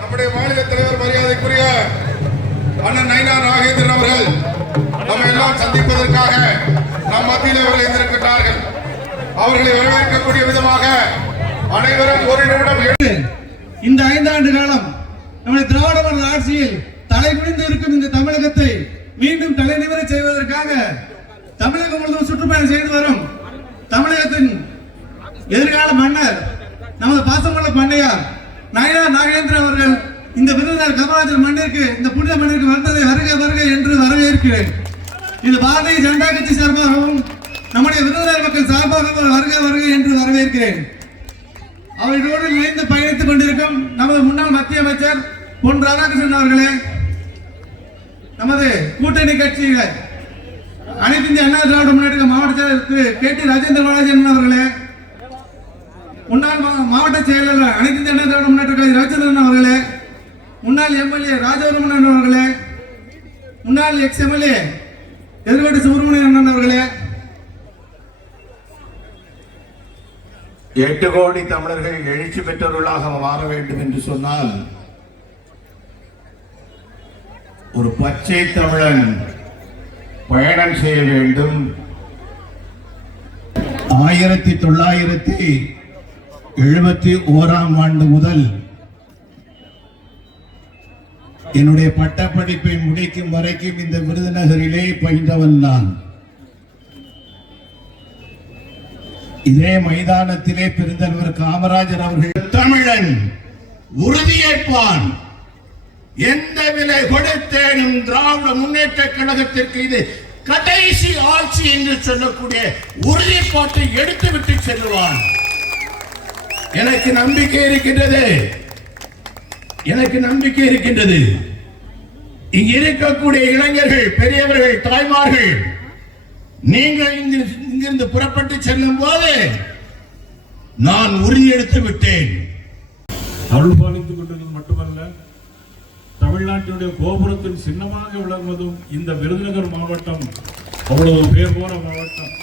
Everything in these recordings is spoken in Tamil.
நம்முடைய மாநில தலைவர் மரியாதைக்குரிய அண்ணன் நயினா நாகேந்திரன் அவர்கள் நம்ம எல்லாம் சந்திப்பதற்காக நம் மத்தியில் அவர்கள் இருந்திருக்கிறார்கள். அவர்களை வரவேற்கக்கூடிய விதமாக அனைவரும் ஒரு நிமிடம் இந்த 5 ஆண்டு காலம் நம்முடைய திராவிட மாடல் ஆட்சியில் தலைகுனிந்து இருக்கும் இந்த தமிழகத்தை மீண்டும் தலைநிமிர செய்வதற்காக தமிழகம் முழுவதும் சுற்றுப்பயணம் செய்து வரும் தமிழகத்தின் எதிர்கால மன்னர் நமது பாசமுள்ள பண்ணையார் நயினா நாகேந்திரன் அவர்கள் இந்த விருதுநகர் காமராஜர் மண்ணிற்கு, இந்த புனித மண்ணிற்கு வந்ததை வருக வருக என்று வரவேற்கிறேன். இது பாரதிய ஜனதா கட்சி சார்பாகவும் நம்முடைய விருதுநகர் மக்கள் சார்பாக வருக வருக என்று வரவேற்கிறேன். அவர்களோடு இணைந்து பயணித்துக் கொண்டிருக்கும் நமது முன்னாள் மத்திய அமைச்சர் பொன் ராதாகிருஷ்ணன் அவர்களே, நமது கூட்டணி கட்சிகள் அனைத்து இந்திய அண்ணா திராவிட முன்னேற்ற மாவட்ட செயலர் திரு KT ராஜேந்திர பாலாஜி அவர்களே, முன்னாள் மாவட்ட செயலாளர் அனைத்து இந்திய அண்ணா திராவிட முன்னேற்ற கழக ரவிச்சந்திரன் அவர்களே, முன்னாள் MLA ராஜவர்மன் அவர்களே, முன்னாள் ex-MLA எதிர்கோட்டு சுப்பிரமணியன் அவர்களே, 8 கோடி தமிழர்கள் எழுச்சி பெற்றவர்களாக மாற வேண்டும் என்று சொன்னால் ஒரு பச்சை தமிழன் பயணம் செய்ய வேண்டும். 1971ஆம் ஆண்டு முதல் என்னுடைய பட்டப்படிப்பை முடிக்கும் வரைக்கும் இந்த விருதுநகரிலே பயின்றவன் நான். இதே மைதானத்திலே பெருந்தலைவர் காமராஜர் அவர்கள் தமிழன் உறுதியேற்பான், எந்த விலை கொடுத்தேனும் திராவிட முன்னேற்ற கழகத்திற்கு இது கடைசி ஆட்சி என்று சொல்லக்கூடிய உறுதிப்பாட்டை எடுத்துவிட்டு செல்வான். எனக்கு நம்பிக்கை இருக்கின்றது, எனக்கு நம்பிக்கை இருக்கின்றது. இங்கு இருக்கக்கூடிய இளைஞர்கள், பெரியவர்கள், தாய்மார்கள், நீங்கள் இங்கிருந்து புறப்பட்டு செல்லும் போது நான் உறுதியெடுத்து விட்டேன். அருள் பாலித்துக் கொண்டிருந்தது மட்டுமல்ல, தமிழ்நாட்டினுடைய கோபுரத்தின் சின்னமாக விளங்குவதும் இந்த விருதுநகர் மாவட்டம் அவ்வளவு பேர் போன மாவட்டம்.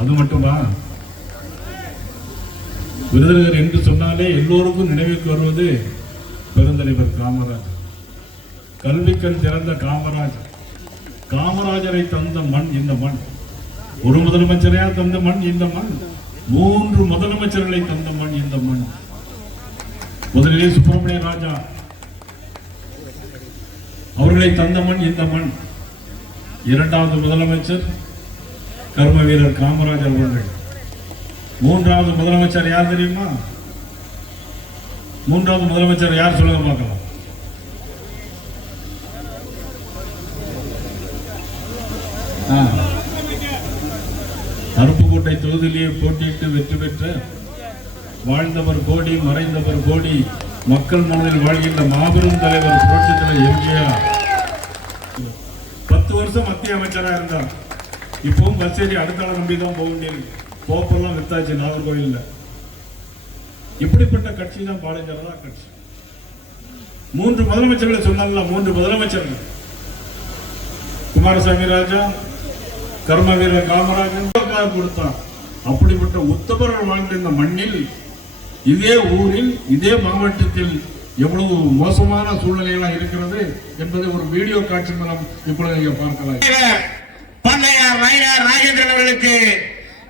அது மட்டுமா, விருதுநகர் என்று சொன்னாலே எல்லோருக்கும் நினைவுக்கு வருவது பெருந்தலைவர் காமராஜர். கல்விக்கண் திறந்த காமராஜர், காமராஜரை தந்த மண் இந்த மண். ஒரு முதலமைச்சரையா தந்த மண் இந்த மண், 3 முதலமைச்சர்களை தந்த மண் இந்த மண். முதலிலே சுப்பிரமணிய ராஜா அவர்களை தந்த மண் இந்த மண். 2வது முதலமைச்சர் கர்ம வீரர் காமராஜர் அவர்கள். 3வது முதலமைச்சர் யார் தெரியுமா? 3வது முதலமைச்சர் யார் சொல்லுங்க பார்க்கலாம். அருப்புக்கோட்டை தொகுதியிலேயே போட்டியிட்டு வெற்றி பெற்ற வாழ்ந்தவர் கோடி மறைந்தவர் கோடி மக்கள் மனதில் வாழ்கின்ற மாபெரும் தலைவர் புரட்சித் தலைவர் எம்ஜிஆர். 10 வருஷம் மத்திய அமைச்சராக இருந்தார். இப்பவும் பஸ் ஏறி அடுத்தால நம்பி தான் போக வேண்டியிருக்கு. போப்பெல்லாம் வித்தாச்சு நாகர்கோவில்ல. இப்படிப்பட்ட கட்சி தான் பாரதிய ஜனதா கட்சி. 3 முதலமைச்சர்களை சொன்னால, 3 முதலமைச்சர்கள் குமாரசாமி ராஜா, கர்ம வீரர் காமராஜர் கொடுத்தார். அப்படிப்பட்ட உத்தமர்கள் வாழ்ந்த இந்த மண்ணில், இதே ஊரில், இதே மாவட்டத்தில் எவ்வளவு மோசமான சூழ்நிலையெல்லாம் இருக்கிறது என்பதை ஒரு வீடியோ காட்சி மூலம் இப்பொழுது நீங்க பார்க்கலாம். பண்ணையார் நயினார் நாகேந்திரன் அவர்களுக்கு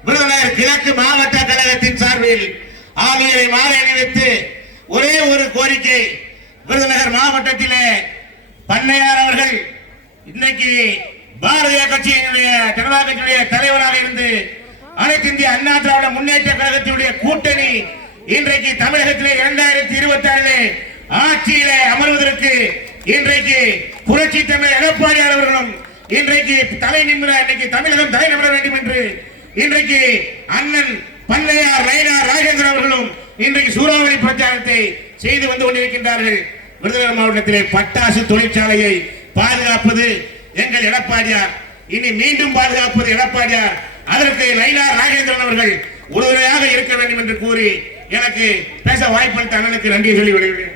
விருதுநகர் கிழக்கு மாவட்ட கழகத்தின் சார்பில் ஆகியோரை மாலை அணிவித்து ஒரே ஒரு கோரிக்கை. விருதுநகர் மாவட்டத்திலே பண்ணையார் அவர்கள் இன்றைக்கு பாரதிய கட்சியினுடைய ஜனதா கட்சியுடைய தலைவராக இருந்து அனைத்து இந்திய அண்ணா திராவிட முன்னேற்ற கழகத்தினுடைய கூட்டணி இன்றைக்கு தமிழகத்திலே 2026 ஆட்சியிலே அமர்வதற்கு இன்றைக்கு புரட்சி தமிழர் எடப்பாடியார் அவர்களும் இன்றைக்கு தலை நிமிர இன்னைக்கு தமிழகம் தலை நிமிர வேண்டும் என்று இன்றைக்கு அண்ணன் பண்ணையார் நயினார் நாகேந்திரன் அவர்களும் இன்றைக்கு சூறாவளி பிரச்சாரத்தை செய்து வந்து கொண்டிருக்கின்றார்கள். விருதுநகர் மாவட்டத்திலே பட்டாசு தொழிற்சாலையை பாதுகாப்பது எங்கள் எடப்பாடியார், இனி மீண்டும் பாதுகாப்பது எடப்பாடியார். அதற்கு நயினார் நாகேந்திரன் அவர்கள் உறுதுணையாக இருக்க வேண்டும் என்று கூறி எனக்கு பேச வாய்ப்பளித்த அண்ணனுக்கு நன்றி சொல்லி விடுகிறேன்.